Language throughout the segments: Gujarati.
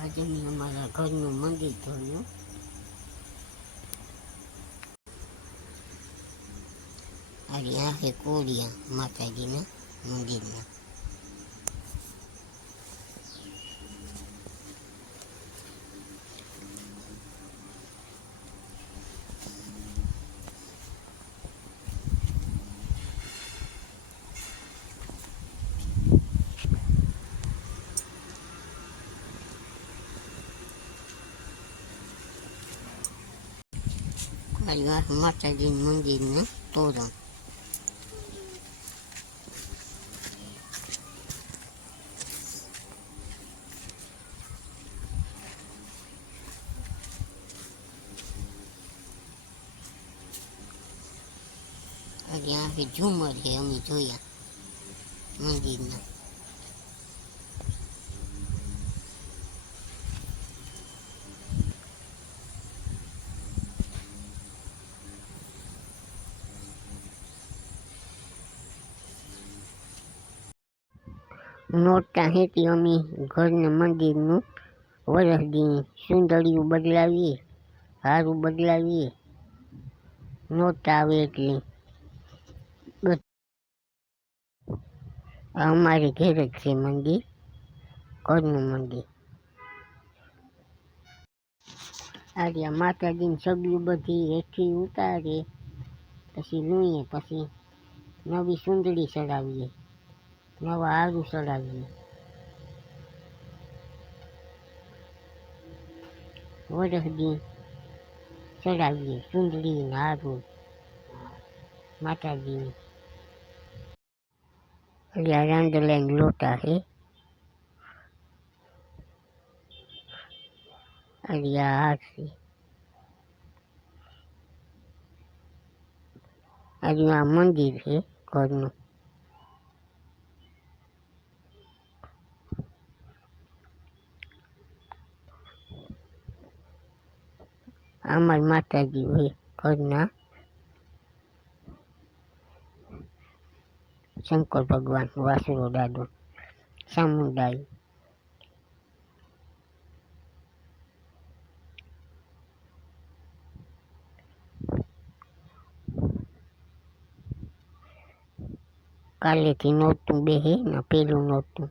આજે મેં અમારા ઘરનું મંદિર જોયું આ છે કોડિયા માતાજીના મંદિરના આજે આ માતાજીનું મંદિરનું તોરણ આજે આ છે ઝુમર છે અમે જોયા મંદિરના નોરતા હેતી અમે ઘરના મંદિરનું વરસદી સુંદરિયું બદલાવીએ, હારું બદલાવીએ. નોરતા આવે એટલે અમારે ઘેર જ છે મંદિર, ઘરનું મંદિર. આજે આ માતાજીની સગલું બધી હેઠી ઉતારે પછી લૂઈએ, પછી નવી સુંદરી ચડાવીએ. નવા હારું ચડાવીએ વરસદી ચડાવીએ સુંદડી ને હારું માતાજીની આ રાંદલાઈને લોટા છે આ હાથ છે આજે આ મંદિર છે ઘરનું અમાર માતાજી હોય ઘરના. શંકર ભગવાન, વાસુરો દાદો સામુંડાઈ કાલેથી નહોતું બેહે ને પેલું નહોતું.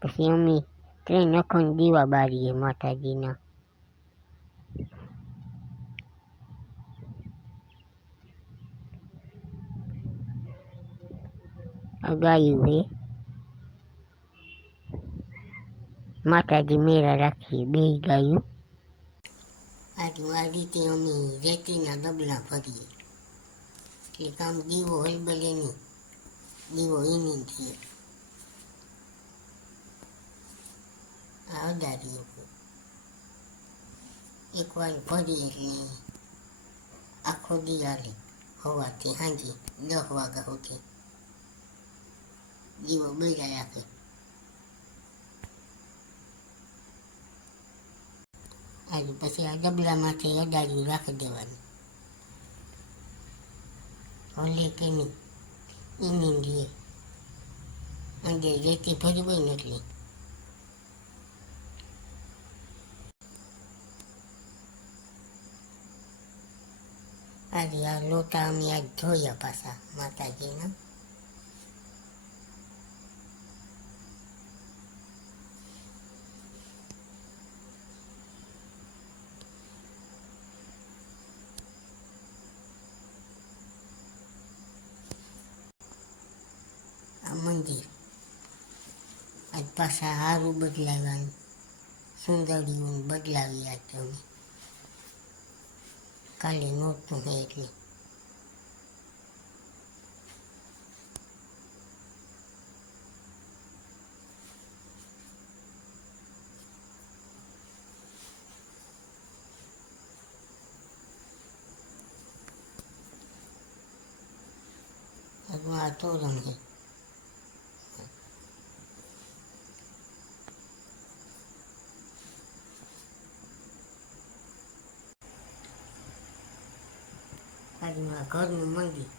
પછી અમે ત્રણ અખંડ દીવા બારીએ માતાજીના. ગાયું હે. માતાજી મેળા રાખીએ બે ગાયું. આજુ આ રીતે અમે રેતીના ડબલા ભરીએ. એટલે કામ દીવો હલબલે નહીં દીવો એની થઈએ આ અડાડી ઉપર એકવાર ભરી એટલે આખો દી હાલે સવારથી સાંજે દસ વાગ્યા સુધી દીવો બેડા રાખે આજે પછી આ ડબલામાંથી અડાડ્યું રાખી દેવાનું હલે કે નહીં એની અંદર રેતી ભરી હોય ને એટલે આજે આ લોટા અમે આજ ધોયા પાછા માતાજીના મંદિર. આજ પાછા સારું બદલાવ્યા સુંદરીયું બદલાવી આજે અમે. કાલે નહોતું હે એટલે આ આજનું આ ઘરનું મંદિર.